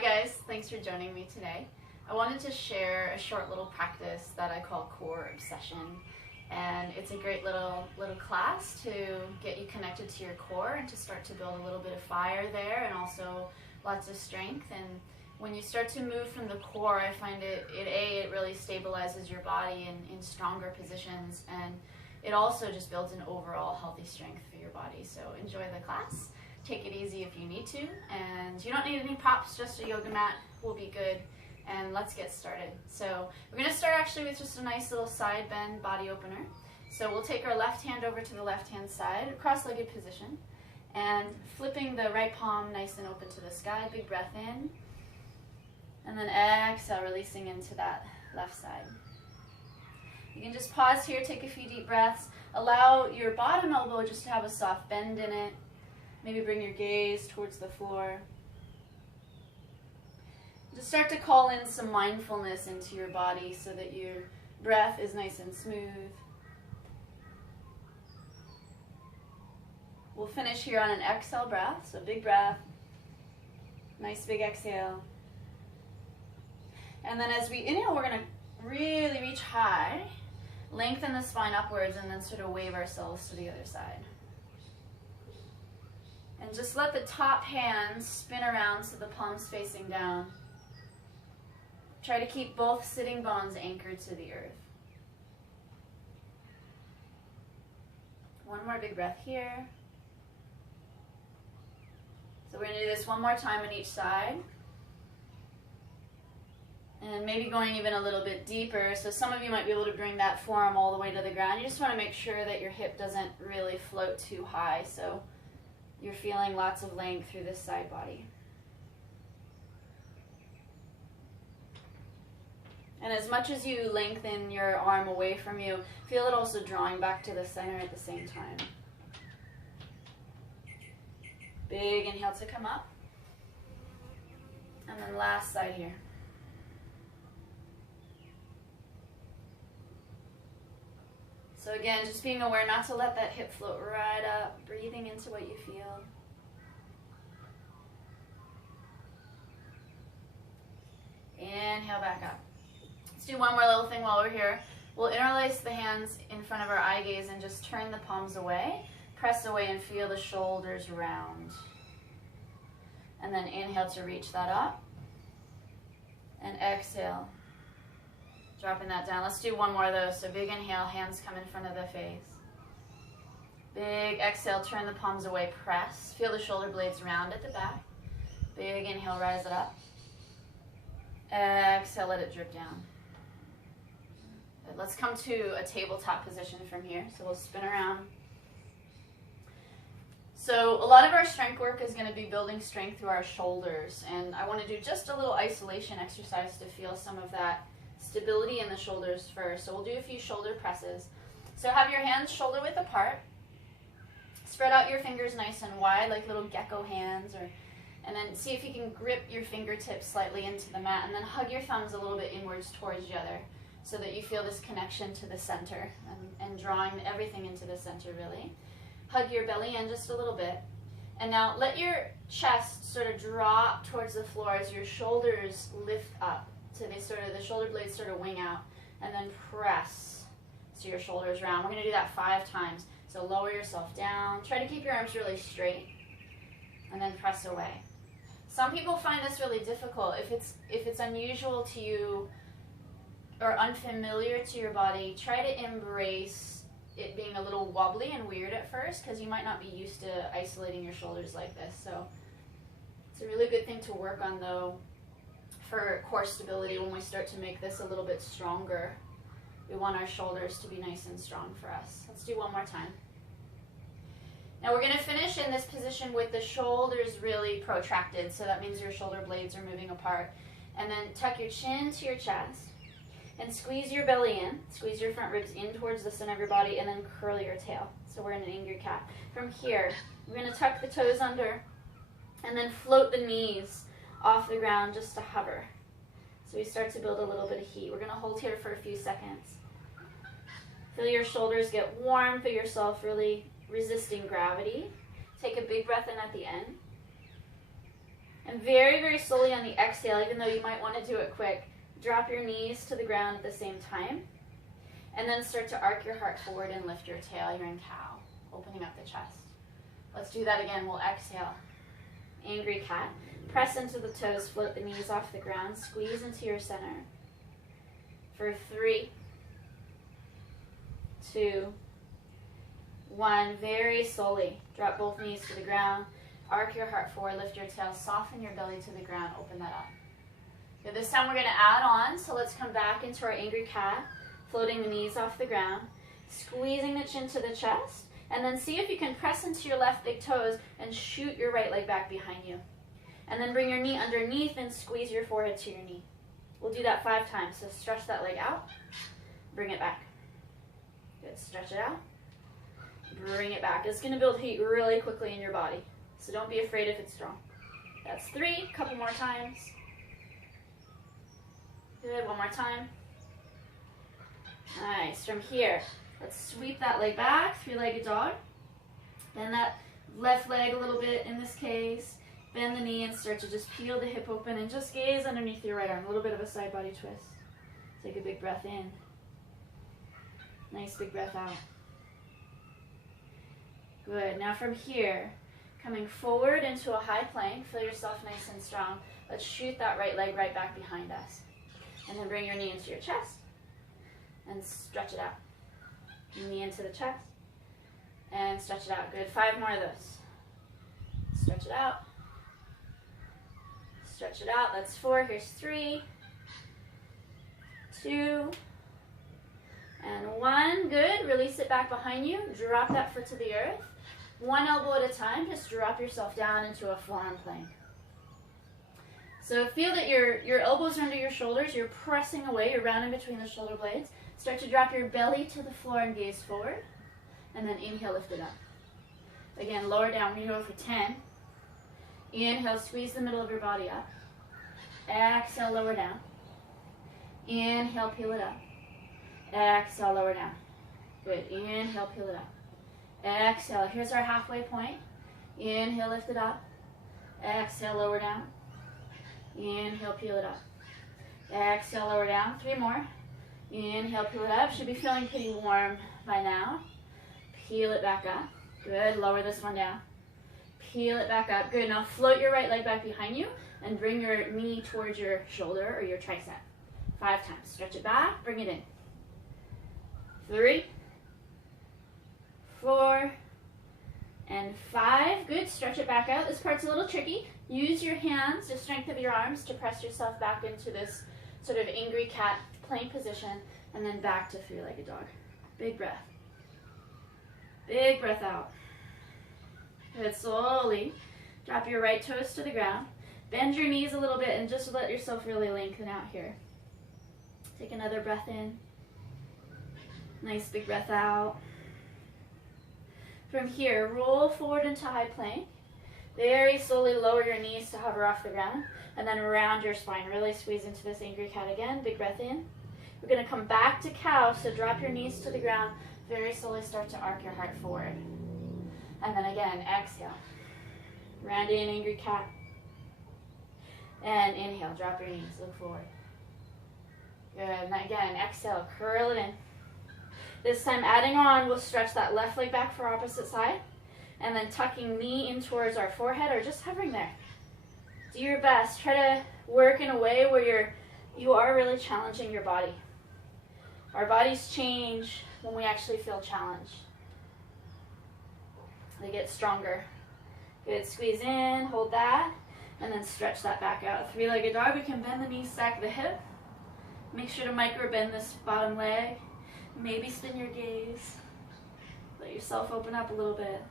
Hi guys, thanks for joining me today. I wanted to share a short little practice that I call core obsession, and it's a great little class to get you connected to your core and to start to build a little bit of fire there, and also lots of strength. And when you start to move from the core, I find it really stabilizes your body in stronger positions, and it also just builds an overall healthy strength for your body. So enjoy the class. Take it easy if you need to, and you don't need any props, just a yoga mat will be good. And let's get started. So we're going to start actually with just a nice little side bend body opener. So we'll take our left hand over to the left hand side, cross-legged position, and flipping the right palm nice and open to the sky. Big breath in, and then exhale, releasing into that left side. You can just pause here, take a few deep breaths. Allow your bottom elbow just to have a soft bend in it. Maybe bring your gaze towards the floor. Just start to call in some mindfulness into your body so that your breath is nice and smooth. We'll finish here on an exhale breath, so big breath, nice big exhale. And then as we inhale, we're going to really reach high, lengthen the spine upwards, and then sort of wave ourselves to the other side. And just let the top hand spin around so the palm's facing down. Try to keep both sitting bones anchored to the earth. One more big breath here. So we're going to do this one more time on each side. And maybe going even a little bit deeper. So some of you might be able to bring that forearm all the way to the ground. You just want to make sure that your hip doesn't really float too high, so you're feeling lots of length through this side body. And as much as you lengthen your arm away from you, feel it also drawing back to the center at the same time. Big inhale to come up. And then last side here. So again, just being aware not to let that hip float right up, breathing into what you feel. Inhale back up. Let's do one more little thing while we're here. We'll interlace the hands in front of our eye gaze and just turn the palms away. Press away and feel the shoulders round. And then inhale to reach that up. And exhale, dropping that down. Let's do one more of those. So big inhale, hands come in front of the face. Big exhale, turn the palms away, press. Feel the shoulder blades round at the back. Big inhale, rise it up. Exhale, let it drip down. Good. Let's come to a tabletop position from here. So we'll spin around. So a lot of our strength work is going to be building strength through our shoulders. And I want to do just a little isolation exercise to feel some of that stability in the shoulders first. So we'll do a few shoulder presses. So have your hands shoulder width apart. Spread out your fingers nice and wide like little gecko hands, and then see if you can grip your fingertips slightly into the mat, and then hug your thumbs a little bit inwards towards each other so that you feel this connection to the center and drawing everything into the center really. Hug your belly in just a little bit. And now let your chest sort of drop towards the floor as your shoulders lift up. So the shoulder blades sort of wing out, and then press so your shoulders round. We're going to do that 5 times. So lower yourself down. Try to keep your arms really straight, and then press away. Some people find this really difficult. If it's unusual to you or unfamiliar to your body, try to embrace it being a little wobbly and weird at first, because you might not be used to isolating your shoulders like this. So it's a really good thing to work on though for core stability. When we start to make this a little bit stronger, we want our shoulders to be nice and strong for us. Let's do one more time. Now we're going to finish in this position with the shoulders really protracted, so that means your shoulder blades are moving apart. And then tuck your chin to your chest and squeeze your belly in, squeeze your front ribs in towards the center of your body, and then curl your tail. So we're in an angry cat. From here, we're going to tuck the toes under and then float the knees off the ground just to hover. So we start to build a little bit of heat. We're going to hold here for a few seconds. Feel your shoulders get warm, feel yourself really resisting gravity. Take a big breath in at the end. And very, very slowly on the exhale, even though you might want to do it quick, drop your knees to the ground at the same time. And then start to arc your heart forward and lift your tail. You're in cow, opening up the chest. Let's do that again. We'll exhale. Angry cat. Press into the toes, float the knees off the ground, squeeze into your center. For 3, 2, 1. Very slowly. Drop both knees to the ground. Arc your heart forward, lift your tail, soften your belly to the ground, open that up. Okay, this time we're going to add on, so let's come back into our angry cat, floating the knees off the ground, squeezing the chin to the chest, and then see if you can press into your left big toes and shoot your right leg back behind you. And then bring your knee underneath and squeeze your forehead to your knee. We'll do that 5 times, so stretch that leg out, bring it back. Good, stretch it out, bring it back. It's going to build heat really quickly in your body. So don't be afraid if it's strong. That's 3, couple more times. Good, one more time. Nice, from here, let's sweep that leg back, 3-legged dog. Bend that left leg a little bit in this case. Bend the knee and start to just peel the hip open and just gaze underneath your right arm. A little bit of a side body twist. Take a big breath in. Nice big breath out. Good, now from here, coming forward into a high plank, feel yourself nice and strong. Let's shoot that right leg right back behind us. And then bring your knee into your chest and stretch it out. Knee into the chest and stretch it out. Good, 5 more of those. Stretch it out. Stretch it out. That's 4. Here's 3, 2, and 1. Good. Release it back behind you. Drop that foot to the earth. 1 elbow at a time. Just drop yourself down into a forearm plank. So feel that your elbows are under your shoulders. You're pressing away. You're rounding between the shoulder blades. Start to drop your belly to the floor and gaze forward. And then inhale, lift it up. Again, lower down. We go for 10. Inhale, squeeze the middle of your body up. Exhale, lower down. Inhale, peel it up. Exhale, lower down. Good. Inhale, peel it up. Exhale. Here's our halfway point. Inhale, lift it up. Exhale, lower down. Inhale, peel it up. Exhale, lower down. 3 more. Inhale, peel it up. Should be feeling pretty warm by now. Peel it back up. Good. Lower this one down. Peel it back up. Good. Now float your right leg back behind you and bring your knee towards your shoulder or your tricep. 5 times. Stretch it back. Bring it in. 3, 4, and 5. Good. Stretch it back out. This part's a little tricky. Use your hands, the strength of your arms, to press yourself back into this sort of angry cat plank position, and then back to 3-legged dog. Big breath. Big breath out. Good. Slowly drop your right toes to the ground. Bend your knees a little bit and just let yourself really lengthen out here. Take another breath in. Nice big breath out. From here, roll forward into high plank. Very slowly lower your knees to hover off the ground, and then round your spine. Really squeeze into this angry cat again. Big breath in. We're going to come back to cow, so drop your knees to the ground. Very slowly start to arc your heart forward. And then again, exhale. Round in, angry cat. And inhale, drop your knees, look forward. Good, and again, exhale, curl it in. This time, adding on, we'll stretch that left leg back for opposite side. And then tucking knee in towards our forehead, or just hovering there. Do your best. Try to work in a way where you are really challenging your body. Our bodies change when we actually feel challenged. They get stronger. Good. Squeeze in, hold that, and then stretch that back out. 3-legged dog. We can bend the knees, stack the hip. Make sure to micro bend this bottom leg. Maybe spin your gaze. Let yourself open up a little bit.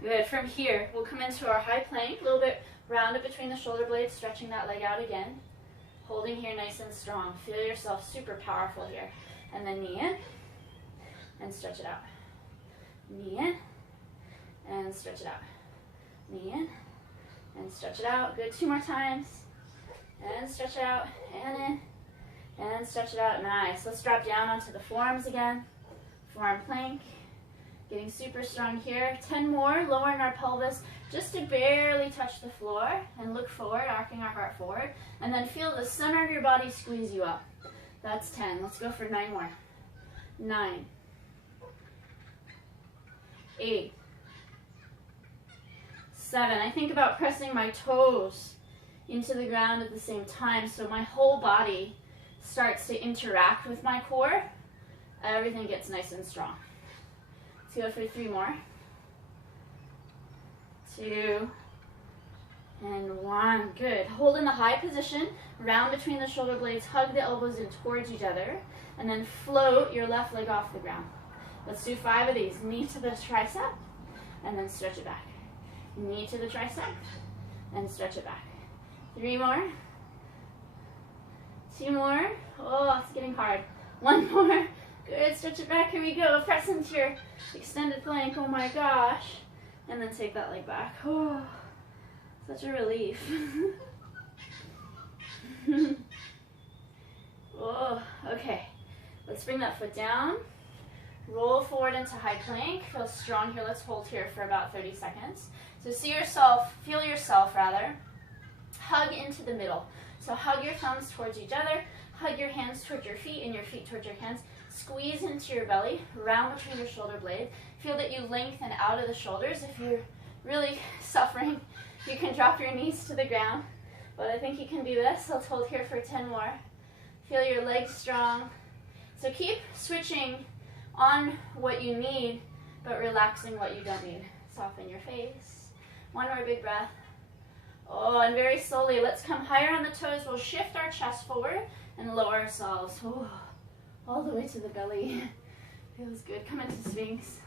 Good. From here, we'll come into our high plank, a little bit rounded between the shoulder blades, stretching that leg out again. Holding here nice and strong. Feel yourself super powerful here. And then knee in, and stretch it out. Knee in, and stretch it out. Knee in, and stretch it out. Good. 2 more times. And stretch it out, and in, and stretch it out. Nice. Let's drop down onto the forearms again. Forearm plank. Getting super strong here. 10 more, lowering our pelvis just to barely touch the floor, and look forward, arcing our heart forward, and then feel the center of your body squeeze you up. That's 10. Let's go for 9 more. 9, 8, 7. I think about pressing my toes into the ground at the same time, so my whole body starts to interact with my core. Everything gets nice and strong. Let's go for 3 more. 2, and 1. Good. Hold in the high position, round between the shoulder blades, hug the elbows in towards each other, and then float your left leg off the ground. Let's do 5 of these. Knee to the tricep, and then stretch it back. Knee to the tricep, and stretch it back. 3 more. 2 more. Oh, it's getting hard. 1 more. Good. Stretch it back. Here we go. Press into your extended plank. Oh my gosh. And then take that leg back. Oh, such a relief. Oh, okay. Let's bring that foot down. Roll forward into high plank. Feel strong here. Let's hold here for about 30 seconds. So feel yourself rather. Hug into the middle. So hug your thumbs towards each other. Hug your hands towards your feet and your feet towards your hands. Squeeze into your belly, round between your shoulder blades. Feel that you lengthen out of the shoulders. If you're really suffering, you can drop your knees to the ground. But I think you can do this. Let's hold here for 10 more. Feel your legs strong. So keep switching on what you need, but relaxing what you don't need. Soften your face. 1 more big breath. Oh, and very slowly, let's come higher on the toes. We'll shift our chest forward and lower ourselves. Oh, all the way to the belly. Feels good. Come into Sphinx.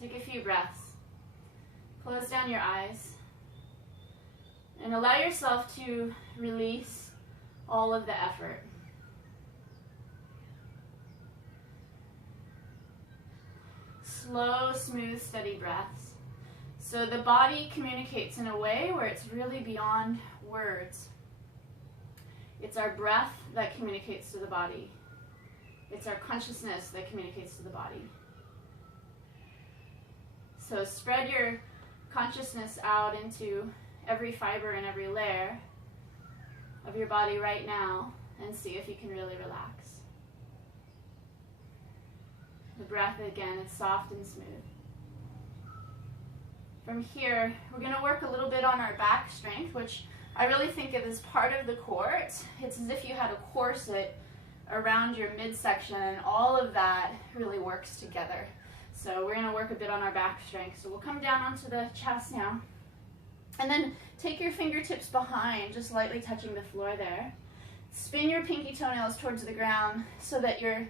Take a few breaths. Close down your eyes. And allow yourself to release all of the effort. Slow, smooth, steady breaths. So the body communicates in a way where it's really beyond words. It's our breath that communicates to the body. It's our consciousness that communicates to the body. So spread your consciousness out into every fiber and every layer of your body right now and see if you can really relax. The breath, again, it's soft and smooth. From here, we're going to work a little bit on our back strength, which I really think of as part of the core. It's as if you had a corset around your midsection, and all of that really works together. So we're going to work a bit on our back strength. So we'll come down onto the chest now. And then take your fingertips behind, just lightly touching the floor there. Spin your pinky toenails towards the ground so that your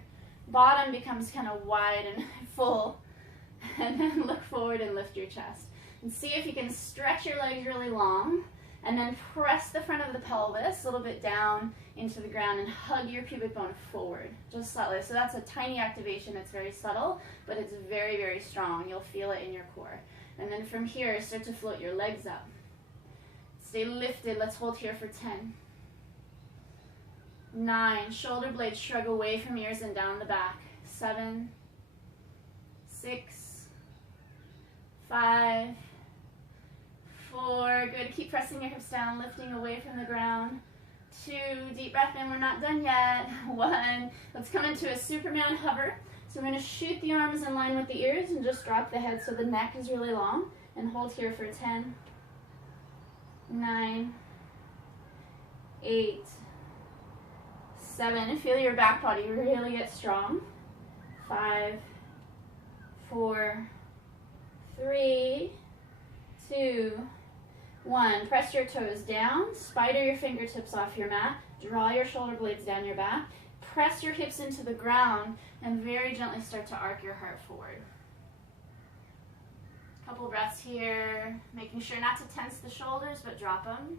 bottom becomes kind of wide and full. And then look forward and lift your chest. And see if you can stretch your legs really long. And then press the front of the pelvis a little bit down into the ground and hug your pubic bone forward, just slightly. So that's a tiny activation. It's very subtle, but it's very, very strong. You'll feel it in your core. And then from here, start to float your legs up. Stay lifted. Let's hold here for 10. 9. Shoulder blades shrug away from ears and down the back. 7. 6. 5. 4. Good. Keep pressing your hips down, lifting away from the ground. 2. Deep breath in. We're not done yet. 1. Let's come into a Superman hover. So we're going to shoot the arms in line with the ears and just drop the head so the neck is really long. And hold here for 10. 9. 8. 7. Feel your back body really get strong. 5. 4. 3. 2. 1. Press your toes down. Spider your fingertips off your mat. Draw your shoulder blades down your back. Press your hips into the ground and very gently start to arc your heart forward. Couple breaths here, making sure not to tense the shoulders, but drop them.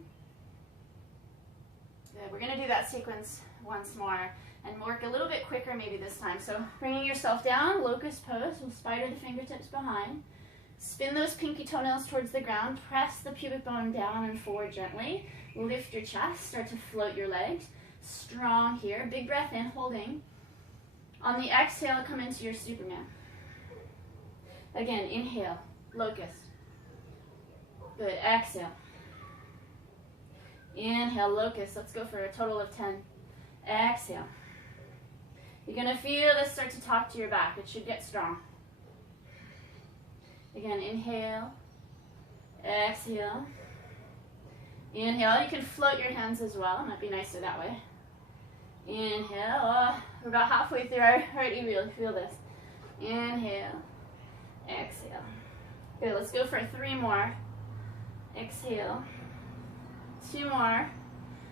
Good. We're going to do that sequence once more and work a little bit quicker maybe this time. So bringing yourself down, locust pose. We'll spider the fingertips behind. Spin those pinky toenails towards the ground. Press the pubic bone down and forward gently. Lift your chest. Start to float your legs. Strong here. Big breath in, holding. On the exhale, come into your Superman. Again, inhale. locust. Good, exhale. Inhale, locust. Let's go for a total of 10. Exhale. You're gonna feel this start to talk to your back. It should get strong. Again, inhale, exhale. Inhale, you can float your hands as well. It might be nicer that way. Inhale, oh, we're about halfway through. I already really feel this. Inhale, exhale. Good, let's go for 3 more. Exhale, 2 more.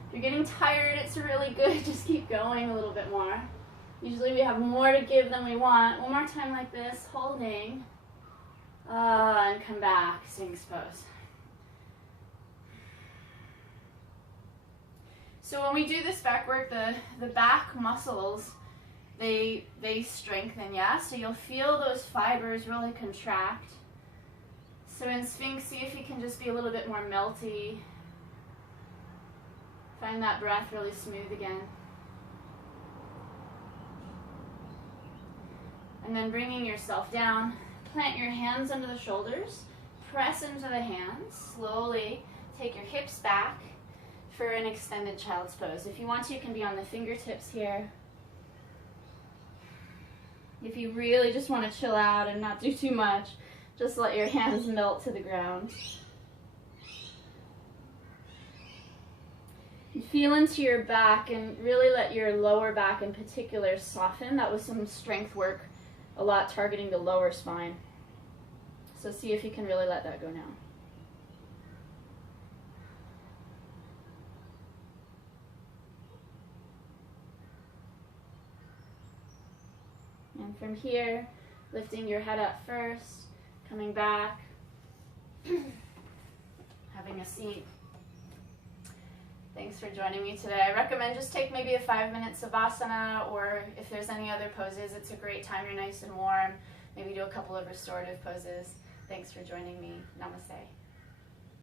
If you're getting tired, it's really good. Just keep going a little bit more. Usually we have more to give than we want. One more time like this, holding. And come back, Sphinx pose. So when we do this back work, the back muscles, they strengthen, yeah? So you'll feel those fibers really contract. So in Sphinx, see if you can just be a little bit more melty. Find that breath really smooth again. And then bringing yourself down, plant your hands under the shoulders, press into the hands, slowly take your hips back for an extended child's pose. If you want to, you can be on the fingertips here. If you really just want to chill out and not do too much, just let your hands melt to the ground. Feel into your back and really let your lower back in particular soften. That was some strength work, a lot targeting the lower spine. So see if you can really let that go now. And from here, lifting your head up first, coming back, having a seat. Thanks for joining me today. I recommend just take maybe a 5-minute Savasana, or if there's any other poses, it's a great time. You're nice and warm. Maybe do a couple of restorative poses. Thanks for joining me. Namaste.